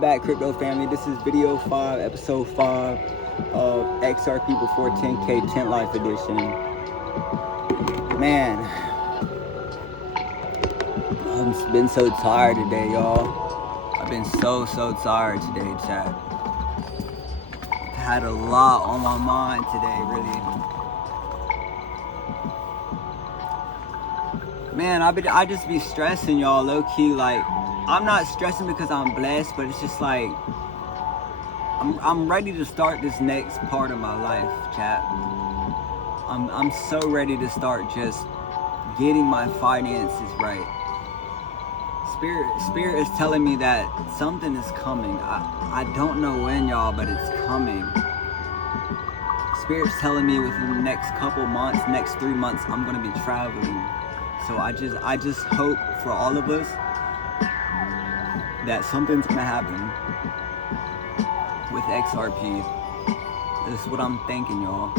Welcome back, crypto family. This is video 5, episode 5 of XRP before 10K 10 Life Edition. Man, I've been so tired today, y'all. I've been so tired today, chat. Had a lot on my mind today, really. Man, I just be stressing, y'all, low key. Like, I'm not stressing because I'm blessed, but it's just like I'm ready to start this next part of my life, chat. I'm so ready to start just getting my finances right. Spirit is telling me that something is coming. I don't know when, y'all, but it's coming. Spirit's telling me within the next couple months, next 3 months, I'm gonna be traveling. So I just hope for all of us that something's gonna happen with XRP. This is what I'm thinking, y'all.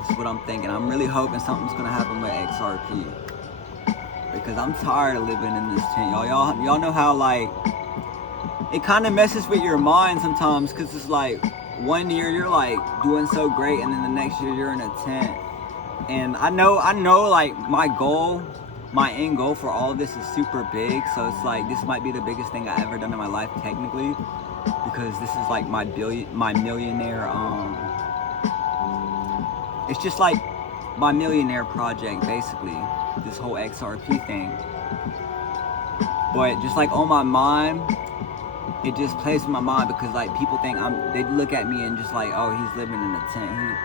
This is what I'm thinking. I'm really hoping something's gonna happen with XRP, because I'm tired of living in this tent, y'all. Y'all know how, like, it kind of messes with your mind sometimes, because it's like 1 year you're like doing so great, and then the next year you're in a tent. And I know like my end goal for all of this is super big, so it's like this might be the biggest thing I ever done in my life technically, because this is like my millionaire it's just like my millionaire project, basically, this whole XRP thing. But just like on my mind, it just plays in my mind, because like people think they look at me and just like, oh, he's living in a tent.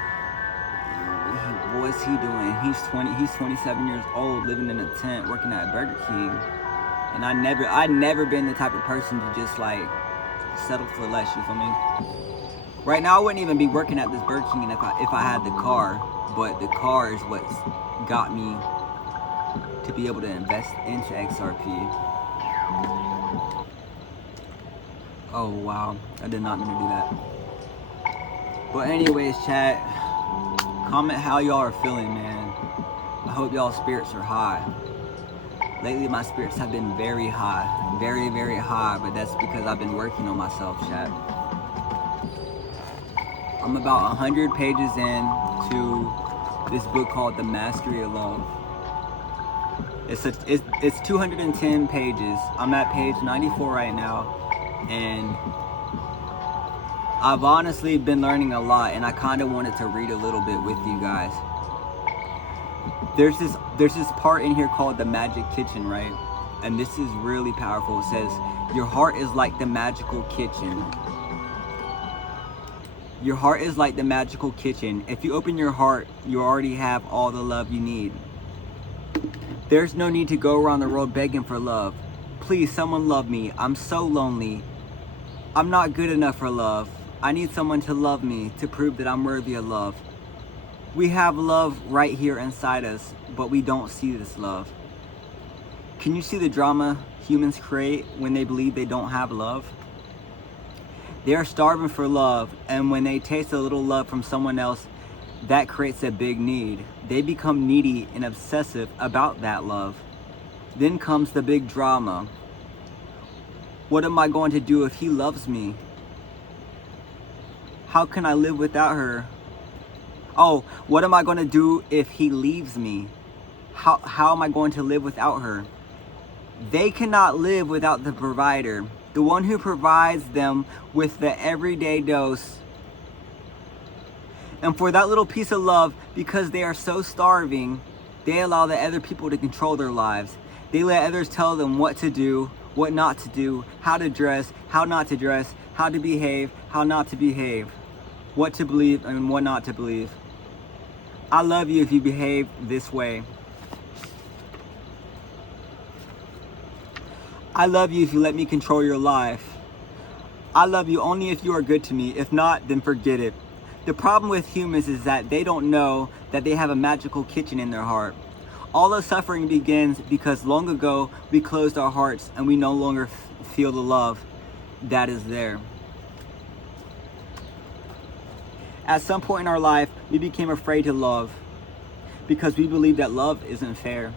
What's he doing? He's 27 years old, living in a tent, working at Burger King. And I'd never been the type of person to just like settle for less, you feel me? Right now I wouldn't even be working at this Burger King if I had the car, but the car is what's got me to be able to invest into XRP. Oh wow, I did not mean to do that. But anyways, chat, comment how y'all are feeling, man. I hope y'all spirits are high. Lately my spirits have been very high, very high, but that's because I've been working on myself, chat. I'm about 100 pages in to this book called The Mastery of Love. It's 210 pages. I'm at page 94 right now, and I've honestly been learning a lot, and I kind of wanted to read a little bit with you guys. There's this part in here called the magic kitchen, right? And this is really powerful. It says, your heart is like the magical kitchen. Your heart is like the magical kitchen. If you open your heart, you already have all the love you need. There's no need to go around the world begging for love. Please, someone love me. I'm so lonely. I'm not good enough for love. I need someone to love me to prove that I'm worthy of love. We have love right here inside us, but we don't see this love. Can you see the drama humans create when they believe they don't have love? They are starving for love, and when they taste a little love from someone else, that creates a big need. They become needy and obsessive about that love. Then comes the big drama. What am I going to do if he loves me? How can I live without her? Oh, what am I going to do if he leaves me? How am I going to live without her? They cannot live without the provider, the one who provides them with the everyday dose. And for that little piece of love, because they are so starving, they allow the other people to control their lives. They let others tell them what to do, what not to do, how to dress, how not to dress, how to behave, how not to behave, what to believe and what not to believe. I love you if you behave this way. I love you if you let me control your life. I love you only if you are good to me. If not, then forget it. The problem with humans is that they don't know that they have a magical kitchen in their heart. All the suffering begins because long ago we closed our hearts and we no longer feel the love that is there. At some point in our life, we became afraid to love because we believe that love isn't fair.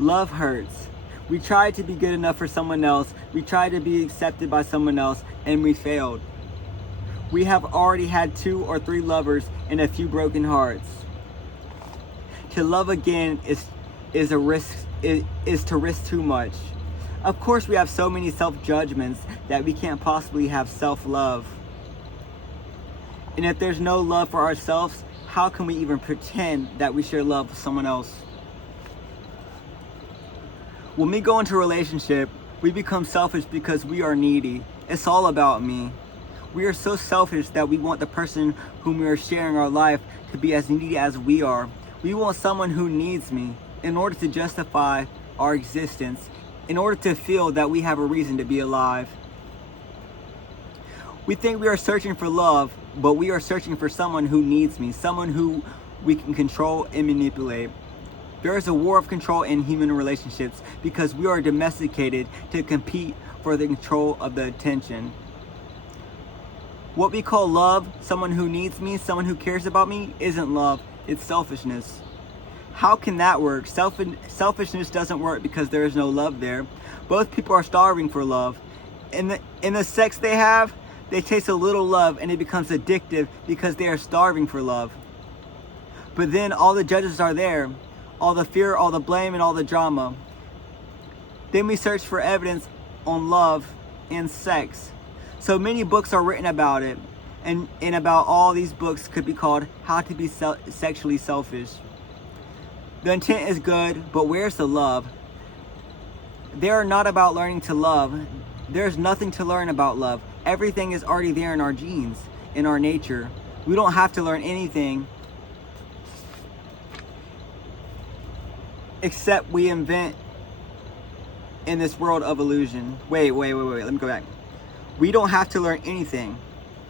Love hurts. We tried to be good enough for someone else. We tried to be accepted by someone else, and we failed. We have already had 2 or 3 lovers and a few broken hearts. To love again is to risk too much. Of course, we have so many self-judgments that we can't possibly have self-love. And if there's no love for ourselves, how can we even pretend that we share love with someone else? When we go into a relationship, we become selfish because we are needy. It's all about me. We are so selfish that we want the person whom we are sharing our life to be as needy as we are. We want someone who needs me in order to justify our existence, in order to feel that we have a reason to be alive. We think we are searching for love, but we are searching for someone who needs me, someone who we can control and manipulate. There is a war of control in human relationships because we are domesticated to compete for the control of the attention. What we call love, someone who needs me, someone who cares about me, isn't love, it's selfishness. How can that work? Selfishness doesn't work because there is no love there. Both people are starving for love. In the sex they have, they taste a little love and it becomes addictive because they are starving for love. But then all the judges are there, all the fear, all the blame, and all the drama. Then we search for evidence on love and sex. So many books are written about it, and about all these books could be called How to Be Sexually Selfish. The intent is good, but where's the love? They are not about learning to love. There's nothing to learn about love. Everything is already there in our genes, in our nature. We don't have to learn anything except we invent in this world of illusion. Wait, let me go back. We don't have to learn anything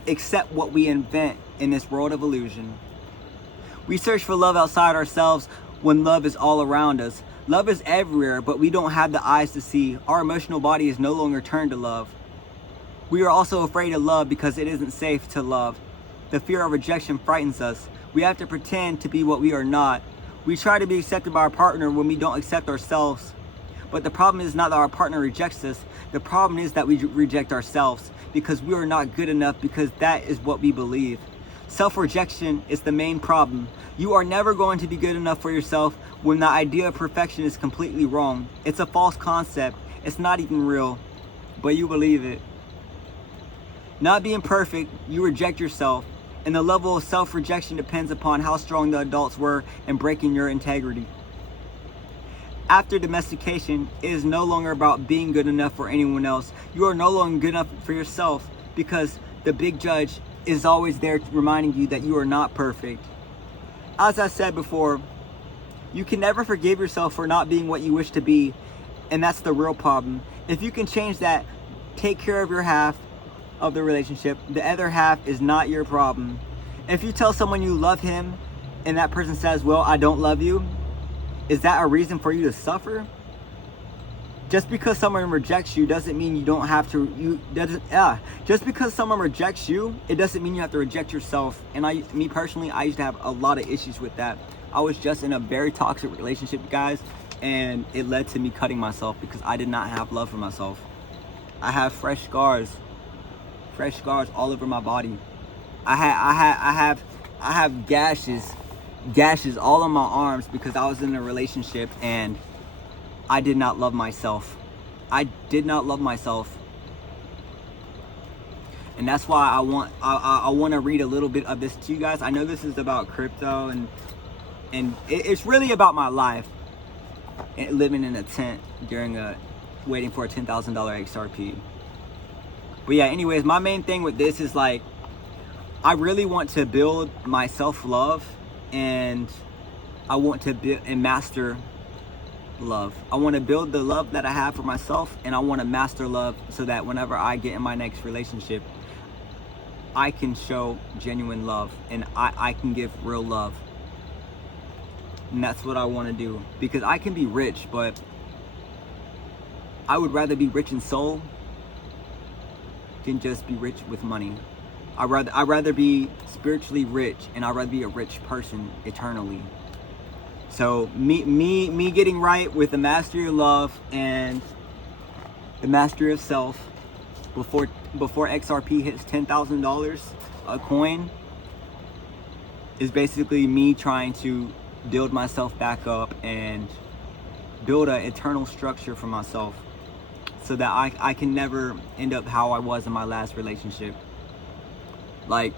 except what we invent in this world of illusion. We search for love outside ourselves when love is all around us. Love is everywhere, but we don't have the eyes to see. Our emotional body is no longer turned to love. We are also afraid of love because it isn't safe to love. The fear of rejection frightens us. We have to pretend to be what we are not. We try to be accepted by our partner when we don't accept ourselves. But the problem is not that our partner rejects us. The problem is that we reject ourselves because we are not good enough, because that is what we believe. Self-rejection is the main problem. You are never going to be good enough for yourself when the idea of perfection is completely wrong. It's a false concept. It's not even real, but you believe it. Not being perfect, you reject yourself. And the level of self-rejection depends upon how strong the adults were in breaking your integrity. After domestication, it is no longer about being good enough for anyone else. You are no longer good enough for yourself because the big judge is always there reminding you that you are not perfect. As I said before, you can never forgive yourself for not being what you wish to be, and that's the real problem. If you can change that, take care of your half of the relationship. The other half is not your problem. If you tell someone you love him and that person says, well, I don't love you, is that a reason for you to suffer? Just because someone rejects you doesn't mean you don't have to, just because someone rejects you, it doesn't mean you have to reject yourself. And me personally, I used to have a lot of issues with that. I was just in a very toxic relationship, guys, and it led to me cutting myself because I did not have love for myself. I have fresh scars all over my body. I have gashes all on my arms because I was in a relationship and I did not love myself. I did not love myself. And that's why I want to read a little bit of this to you guys. I know this is about crypto and it's really about my life and living in a tent waiting for a $10,000 XRP. But yeah, anyways, my main thing with this is like, I really want to build my self-love, and I want to build and master love. I want to build the love that I have for myself, and I want to master love so that whenever I get in my next relationship, I can show genuine love and I can give real love. And that's what I want to do, because I can be rich, but I would rather be rich in soul than just be rich with money. I'd rather be spiritually rich, and I'd rather be a rich person eternally. So me getting right with the mastery of love and the mastery of self before XRP hits $10,000 a coin is basically me trying to build myself back up and build an eternal structure for myself so that I can never end up how I was in my last relationship. Like,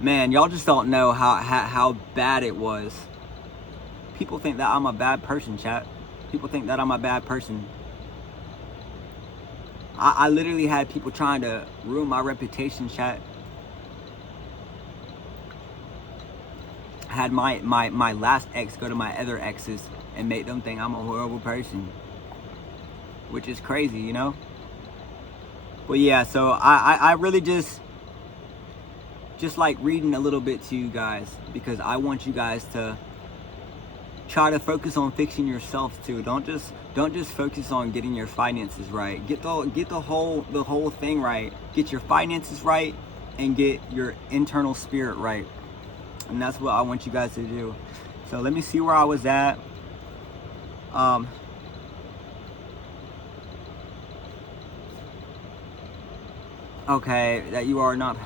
man, y'all just don't know how bad it was. People think that I'm a bad person, chat. People think that I'm a bad person. I literally had people trying to ruin my reputation, chat. I had my last ex go to my other exes and make them think I'm a horrible person, which is crazy, you know? But yeah, so I really just like reading a little bit to you guys because I want you guys to try to focus on fixing yourself too. Don't just focus on getting your finances right. Get the whole thing right. Get your finances right and get your internal spirit right. And that's what I want you guys to do. So let me see where I was at. Okay, that you are not.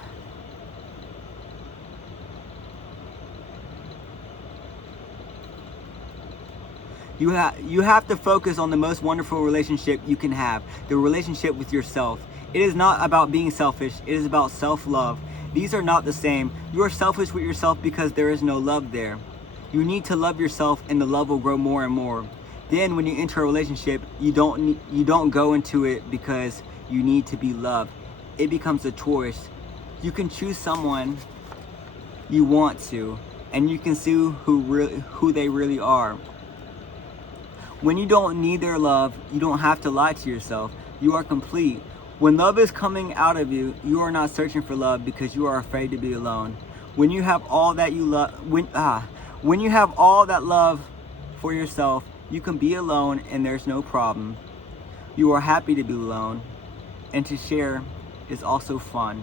You have to focus on the most wonderful relationship you can have, the relationship with yourself. It is not about being selfish, it is about self-love. These are not the same. You are selfish with yourself because there is no love there. You need to love yourself and the love will grow more and more. Then when you enter a relationship, you don't go into it because you need to be loved. It becomes a choice. You can choose someone you want to, and you can see who they really are. When you don't need their love, you don't have to lie to yourself. You are complete. When love is coming out of you, you are not searching for love because you are afraid to be alone. When you have all that you love, when you have all that love for yourself, you can be alone and there's no problem. You are happy to be alone, and to share is also fun.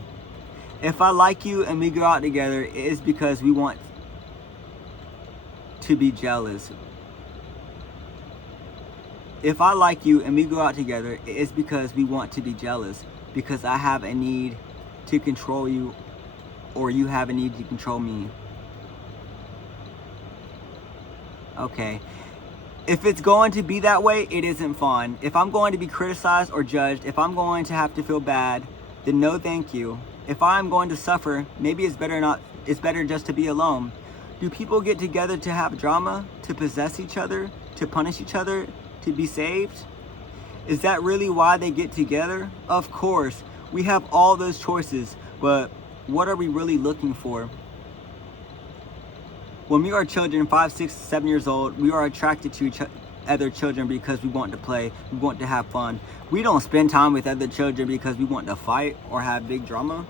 If I like you and we go out together, it is because we want to be jealous. If I like you and we go out together, it is because we want to be jealous. Because I have a need to control you, or you have a need to control me. Okay. If it's going to be that way, it isn't fun. If I'm going to be criticized or judged, if I'm going to have to feel bad, then no thank you. If I'm going to suffer, maybe it's better just to be alone. Do people get together to have drama, to possess each other, to punish each other, to be saved? Is that really why they get together? Of course, we have all those choices, but what are we really looking for? When we are children, 5, 6, 7 years old, we are attracted to each other children because we want to play, we want to have fun. We don't spend time with other children because we want to fight or have big drama.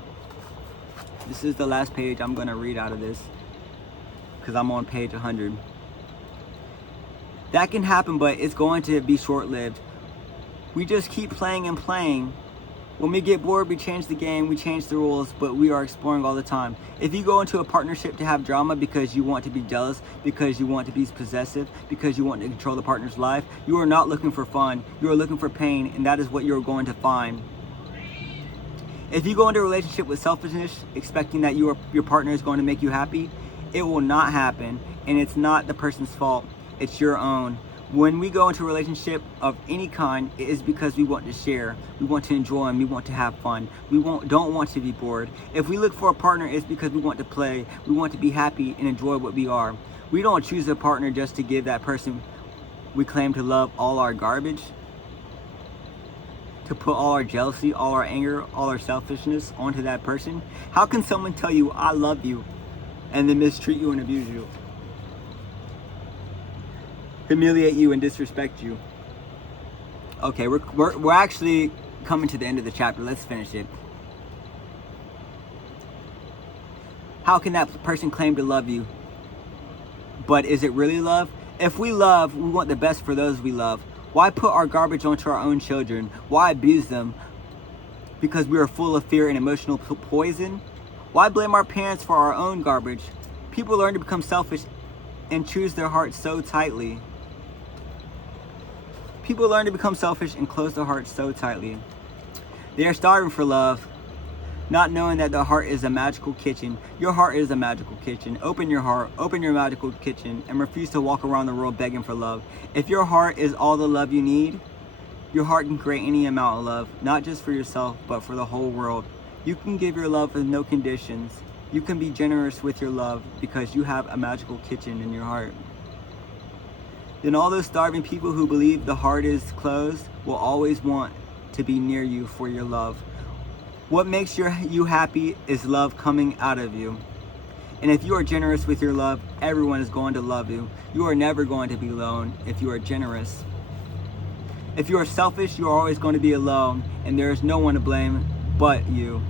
This is the last page I'm going to read out of this because I'm on page 100. That can happen, but it's going to be short-lived. We just keep playing and playing. When we get bored, we change the game, we change the rules, but we are exploring all the time. If you go into a partnership to have drama because you want to be jealous, because you want to be possessive, because you want to control the partner's life, you are not looking for fun. You are looking for pain, and that is what you're going to find. If you go into a relationship with selfishness, expecting that your partner is going to make you happy, it will not happen, and it's not the person's fault. It's your own. When we go into a relationship of any kind, it is because we want to share, we want to enjoy, and we want to have fun. We don't want to be bored. If we look for a partner, it's because we want to play, we want to be happy and enjoy what we are. We don't choose a partner just to give that person we claim to love all our garbage, to put all our jealousy, all our anger, all our selfishness onto that person. How can someone tell you, I love you, and then mistreat you and abuse you? Humiliate you and disrespect you. Okay, we're actually coming to the end of the chapter. Let's finish it. How can that person claim to love you? But is it really love? If we love, we want the best for those we love. Why put our garbage onto our own children? Why abuse them? Because we are full of fear and emotional poison? Why blame our parents for our own garbage? People learn to become selfish and choose their hearts so tightly. People learn to become selfish and close their hearts so tightly. They are starving for love, not knowing that the heart is a magical kitchen. Your heart is a magical kitchen. Open your heart, open your magical kitchen, and refuse to walk around the world begging for love. If your heart is all the love you need, your heart can create any amount of love, not just for yourself, but for the whole world. You can give your love with no conditions. You can be generous with your love because you have a magical kitchen in your heart. Then all those starving people who believe the heart is closed will always want to be near you for your love. What makes you happy is love coming out of you. And if you are generous with your love, everyone is going to love you. You are never going to be alone if you are generous. If you are selfish, you are always going to be alone, and there is no one to blame but you.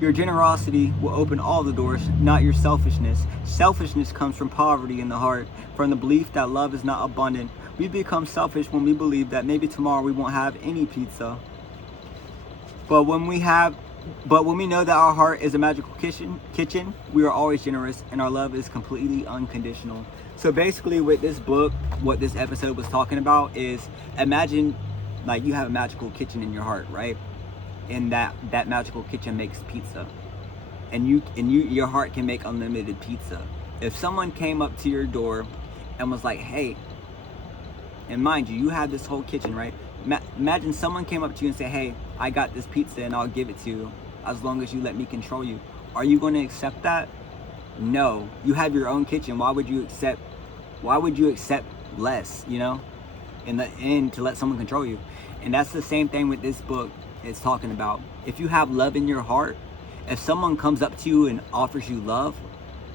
Your generosity will open all the doors, not your selfishness. Selfishness comes from poverty in the heart, from the belief that love is not abundant. We become selfish when we believe that maybe tomorrow we won't have any pizza. But when we know that our heart is a magical kitchen, we are always generous, and our love is completely unconditional. So basically with this book, what this episode was talking about is, imagine like you have a magical kitchen in your heart, right? And that magical kitchen makes pizza. And your heart can make unlimited pizza. If someone came up to your door and was like, hey, and mind you, you have this whole kitchen, right? Imagine someone came up to you and said, hey, I got this pizza and I'll give it to you as long as you let me control you. Are you going to accept that? No. You have your own kitchen. Why would you accept less, you know, in the end, to let someone control you? And that's the same thing with this book it's talking about. If you have love in your heart, if someone comes up to you and offers you love,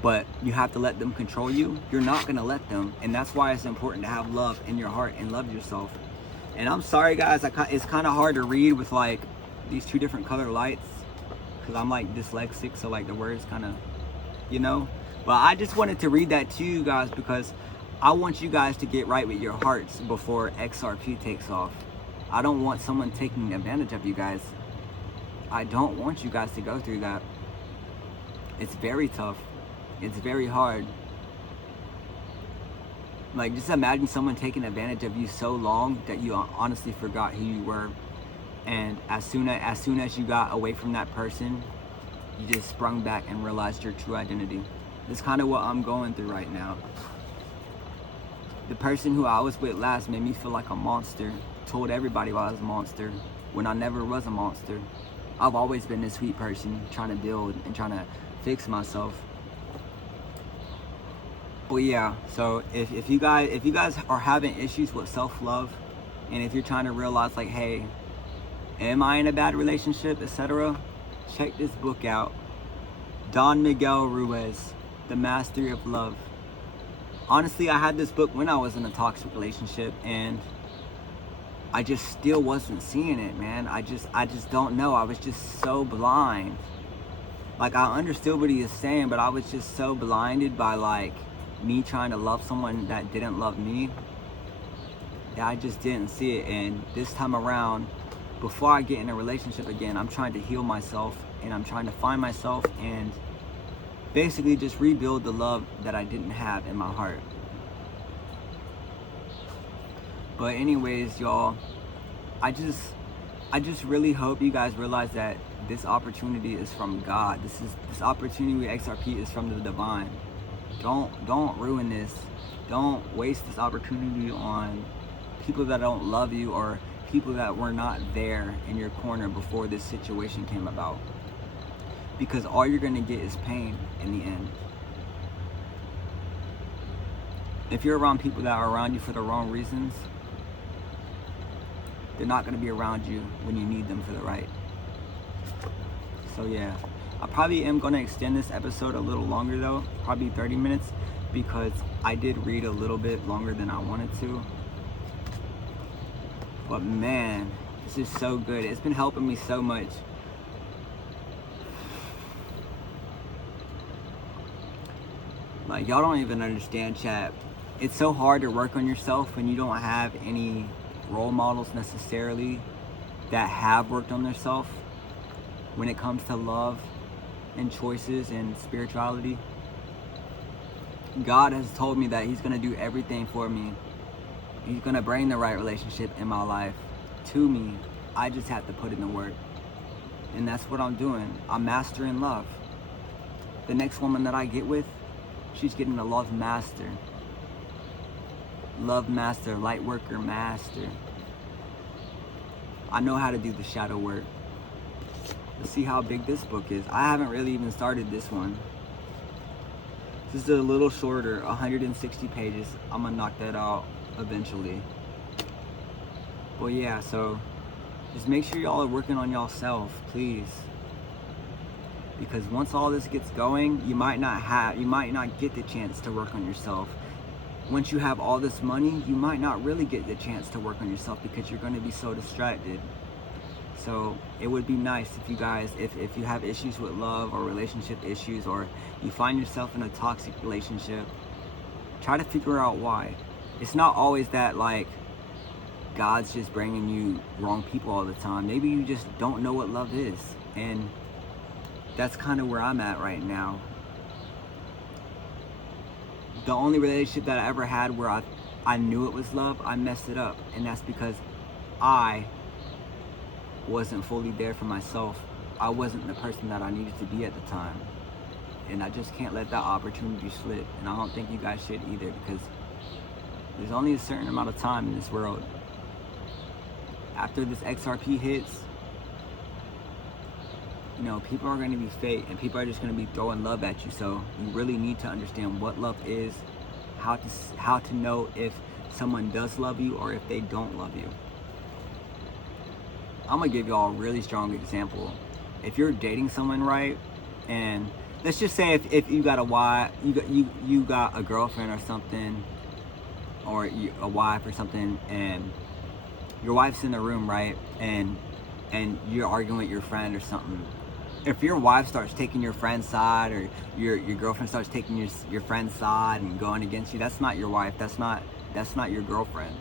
but you have to let them control you, you're not going to let them. And that's why it's important to have love in your heart and love yourself. And I'm sorry guys, it's kind of hard to read with like these two different color lights because I'm like dyslexic, so like the words kind of, you know. But I just wanted to read that to you guys because I want you guys to get right with your hearts before XRP takes off. I don't want someone taking advantage of you guys. I don't want you guys to go through that. It's very tough. It's very hard. Like, just imagine someone taking advantage of you so long that you honestly forgot who you were. And as soon as you got away from that person, you just sprung back and realized your true identity. That's kind of what I'm going through right now. The person who I was with last made me feel like a monster. Told everybody I was a monster when I never was a monster. I've always been this sweet person trying to build and trying to fix myself. But yeah, so if you guys are having issues with self-love, and if you're trying to realize like, hey, am I in a bad relationship, etc., check this book out. Don Miguel Ruiz, The Mastery of Love. Honestly, I had this book when I was in a toxic relationship, and I just still wasn't seeing it, man. I just don't know. I was just so blind. Like, I understood what he was saying, but I was just so blinded by like me trying to love someone that didn't love me, that I just didn't see it. And this time around, before I get in a relationship again, I'm trying to heal myself, and I'm trying to find myself and basically just rebuild the love that I didn't have in my heart. But anyways, y'all, I just really hope you guys realize that this opportunity is from God. This opportunity with XRP is from the divine. Don't ruin this. Don't waste this opportunity on people that don't love you or people that were not there in your corner before this situation came about. Because all you're gonna get is pain in the end. If you're around people that are around you for the wrong reasons, they're not gonna be around you when you need them for the right. So yeah, I probably am gonna extend this episode a little longer though, probably 30 minutes, because I did read a little bit longer than I wanted to. But man, this is so good. It's been helping me so much. Like, y'all don't even understand, chat. It's so hard to work on yourself when you don't have any role models necessarily that have worked on themselves when it comes to love and choices and spirituality. God has told me that he's going to do everything for me. He's going to bring the right relationship in my life to me. I just have to put in the work. And that's what I'm doing. I'm mastering love. The next woman that I get with, she's getting a love master. Love master, light worker master. I know how to do the shadow work. Let's see how big this book is. I haven't really even started this one. This is a little shorter, 160 pages. I'm gonna knock that out eventually. Well, yeah, so just make sure y'all are working on y'allself, please. Because once all this gets going, you might not get the chance to work on yourself. Once you have all this money, you might not really get the chance to work on yourself because you're going to be so distracted. So it would be nice if you guys, if you have issues with love or relationship issues, or you find yourself in a toxic relationship, try to figure out why. It's not always that like God's just bringing you wrong people all the time. Maybe you just don't know what love is. And that's kind of where I'm at right now. The only relationship that I ever had where I knew it was love, I messed it up. And that's because I wasn't fully there for myself. I wasn't the person that I needed to be at the time. And I just can't let that opportunity slip. And I don't think you guys should either, because there's only a certain amount of time in this world. After this XRP hits, you know, people are going to be fake and people are just going to be throwing love at you. So you really need to understand what love is, how to know if someone does love you or if they don't love you. I'm going to give y'all a really strong example. If you're dating someone, right, and let's just say if you got a wife, you got a girlfriend or something, or a wife or something, and your wife's in the room, right, and you're arguing with your friend or something. If your wife starts taking your friend's side, or your girlfriend starts taking your friend's side and going against you, that's not your wife. That's not your girlfriend.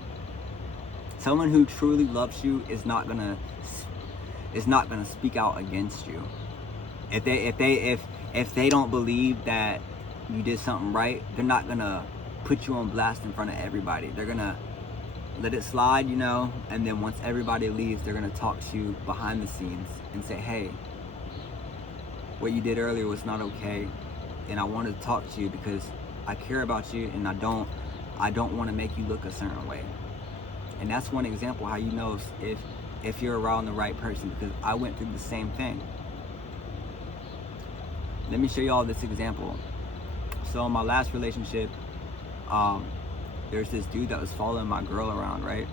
Someone who truly loves you is not gonna speak out against you. If they don't believe that you did something right, they're not gonna put you on blast in front of everybody. They're gonna let it slide, you know, and then once everybody leaves, they're gonna talk to you behind the scenes and say, hey, what you did earlier was not okay, and I wanted to talk to you because I care about you, and I don't want to make you look a certain way. And that's one example how you know if you're around the right person, because I went through the same thing. Let me show you all this example. So in my last relationship, there's this dude that was following my girl around, right?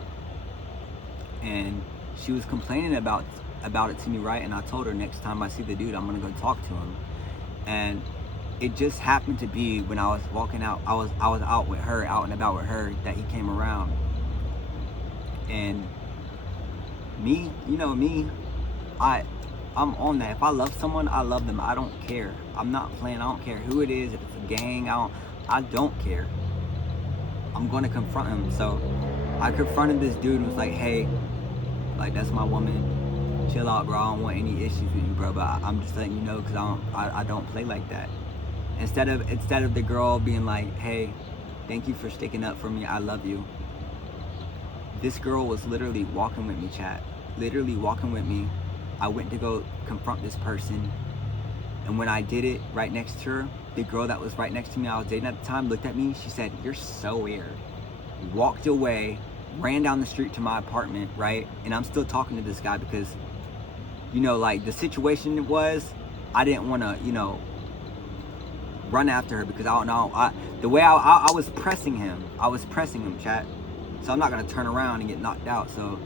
And she was complaining about it to me, right? And I told her, next time I see the dude, I'm gonna go talk to him. And it just happened to be when I was walking out, I was out with her, out and about with her, that he came around. And me, you know me, I'm on that. If I love someone, I love them. I don't care. I'm not playing. I don't care who it is. If it's a gang, I don't care. I'm gonna confront him. So I confronted this dude and was like, hey, like, that's my woman. Chill out, bro. I don't want any issues with you, bro. But I'm just letting you know, because I don't play like that. Instead of the girl being like, hey, thank you for sticking up for me, I love you. This girl was literally walking with me, chat. Literally walking with me. I went to go confront this person. And when I did it right next to her, the girl that was right next to me, I was dating at the time, looked at me. She said, you're so weird. Walked away, ran down the street to my apartment, right? And I'm still talking to this guy because, you know, like, the situation was, I didn't want to, you know, run after her, because I don't know, the way I was pressing him, chat. So I'm not gonna turn around and get knocked out. So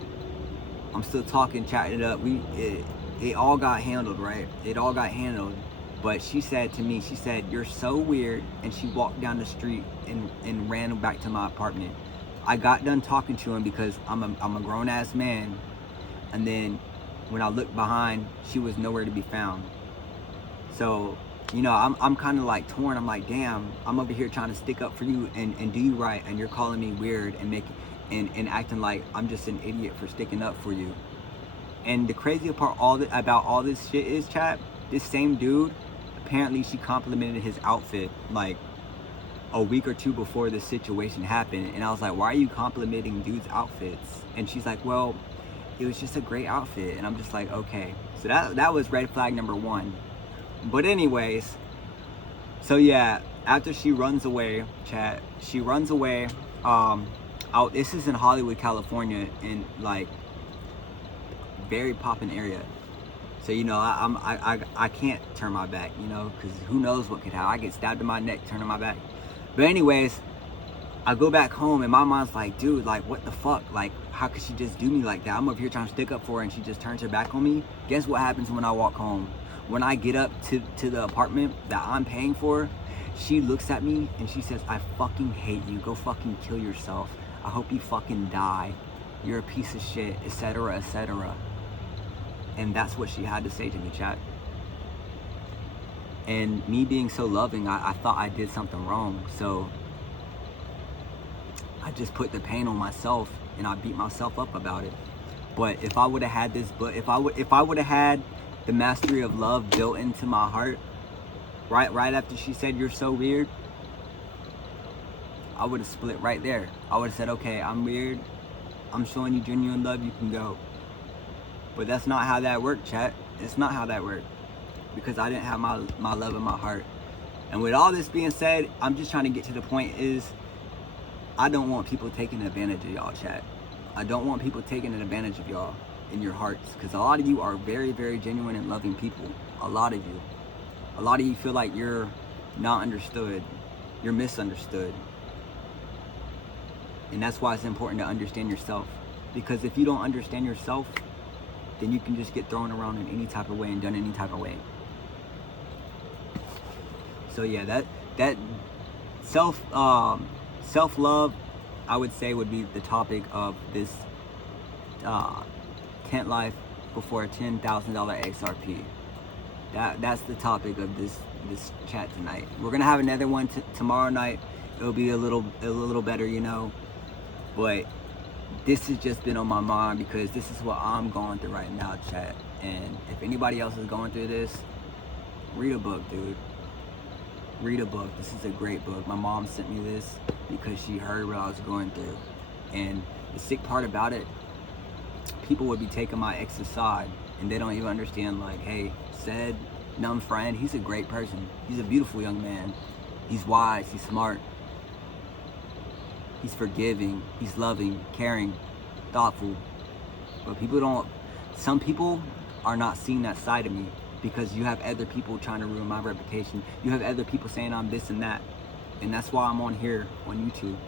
I'm still talking, chatting it up. It all got handled, right? It all got handled. But she said to me, she said, you're so weird. And she walked down the street and ran back to my apartment. I got done talking to him because I'm a grown ass man. And then when I looked behind, she was nowhere to be found. So, you know, I'm kind of like torn. I'm like, damn, I'm over here trying to stick up for you and do you right, and you're calling me weird and acting like I'm just an idiot for sticking up for you. And the crazy part about all this shit is, chat, this same dude, apparently she complimented his outfit. Like, a week or two before this situation happened, and I was like, why are you complimenting dudes' outfits? And she's like, well, it was just a great outfit. And I'm just like, okay. So that was red flag number one. But anyways, so yeah, after she runs away, chat, she runs away. This is in Hollywood, California, in like very poppin' area. So you know, I can't turn my back, you know, because who knows what could happen. I get stabbed in my neck turning my back. But anyways, I go back home and my mom's like, dude, like what the fuck? Like, how could she just do me like that? I'm over here trying to stick up for her and she just turns her back on me. Guess what happens when I walk home? When I get up to the apartment that I'm paying for, she looks at me and she says, I fucking hate you. Go fucking kill yourself. I hope you fucking die. You're a piece of shit, etc., etc. And that's what she had to say to me, chat. And me being so loving, I thought I did something wrong. So I just put the pain on myself and I beat myself up about it. But if I would have had this book, if I would have had the mastery of love built into my heart, right after she said you're so weird, I would have split right there. I would have said, okay, I'm weird. I'm showing you genuine love, you can go. But that's not how that worked, chat. It's not how that worked. Because I didn't have my love in my heart. And with all this being said, I'm just trying to get to the point is, I don't want people taking advantage of y'all, chat. I don't want people taking advantage of y'all in your hearts. Because a lot of you are very, very genuine and loving people. A lot of you. A lot of you feel like you're not understood. You're misunderstood. And that's why it's important to understand yourself. Because if you don't understand yourself, then you can just get thrown around in any type of way and done any type of way. So yeah, that self-love, I would say, would be the topic of this tent life before a $10,000 XRP. That's the topic of this chat tonight. We're gonna have another one tomorrow night. It'll be a little better, you know. But this has just been on my mind because this is what I'm going through right now, chat. And if anybody else is going through this, read a book, dude. Read a book. This is a great book. My mom sent me this because she heard what I was going through. And the sick part about it, people would be taking my ex's side and they don't even understand, like, hey, said numb friend, he's a great person. He's a beautiful young man. He's wise, he's smart. He's forgiving, he's loving, caring, thoughtful. But some people are not seeing that side of me because you have other people trying to ruin my reputation. You have other people saying I'm this and that. And that's why I'm on here on YouTube.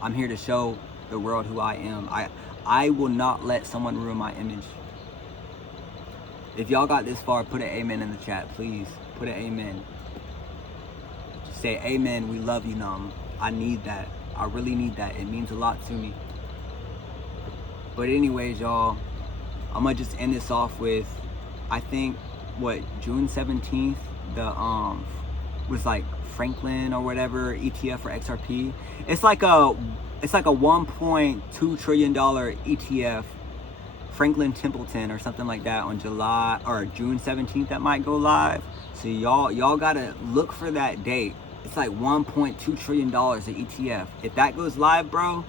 I'm here to show the world who I am. I will not let someone ruin my image. If y'all got this far, put an amen in the chat, please. Put an amen. Just say amen, we love you, Nam. I need that. I really need that. It means a lot to me. But anyways, y'all, I'm gonna just end this off with, I think, what, June 17th, the was like Franklin or whatever ETF for XRP. It's like a $1.2 trillion ETF, Franklin Templeton or something like that, on July or June 17th that might go live. So y'all gotta look for that date. It's like $1.2 trillion an ETF. If that goes live, bro,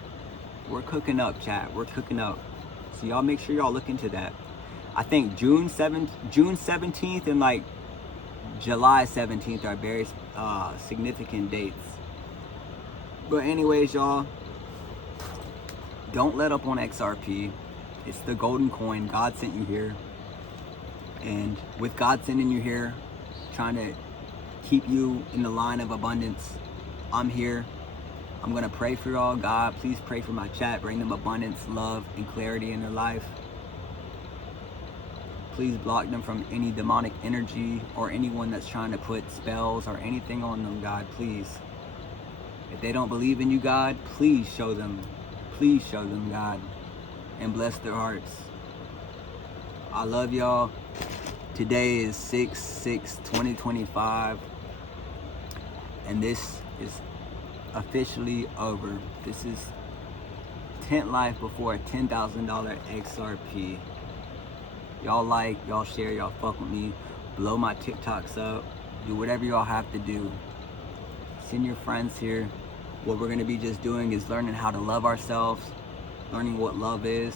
we're cooking up, chat. We're cooking up. So y'all make sure y'all look into that. I think June 17th and like July 17th are very significant dates. But anyways, y'all, don't let up on XRP. It's the golden coin. God sent you here. And with God sending you here, trying to keep you in the line of abundance, I'm here. I'm going to pray for y'all. God, please pray for my chat. Bring them abundance, love, and clarity in their life. Please block them from any demonic energy or anyone that's trying to put spells or anything on them, God, please. If they don't believe in you, God, please show them. Please show them, God, and bless their hearts. I love y'all. Today is 6/6/2025, and this is officially over. This is tent life before a $10,000 XRP. Y'all like, y'all share, y'all fuck with me, blow my TikToks up, do whatever y'all have to do. Send your friends here. What we're going to be just doing is learning how to love ourselves, learning what love is,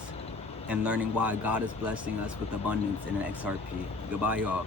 and learning why God is blessing us with abundance in an XRP. Goodbye, y'all.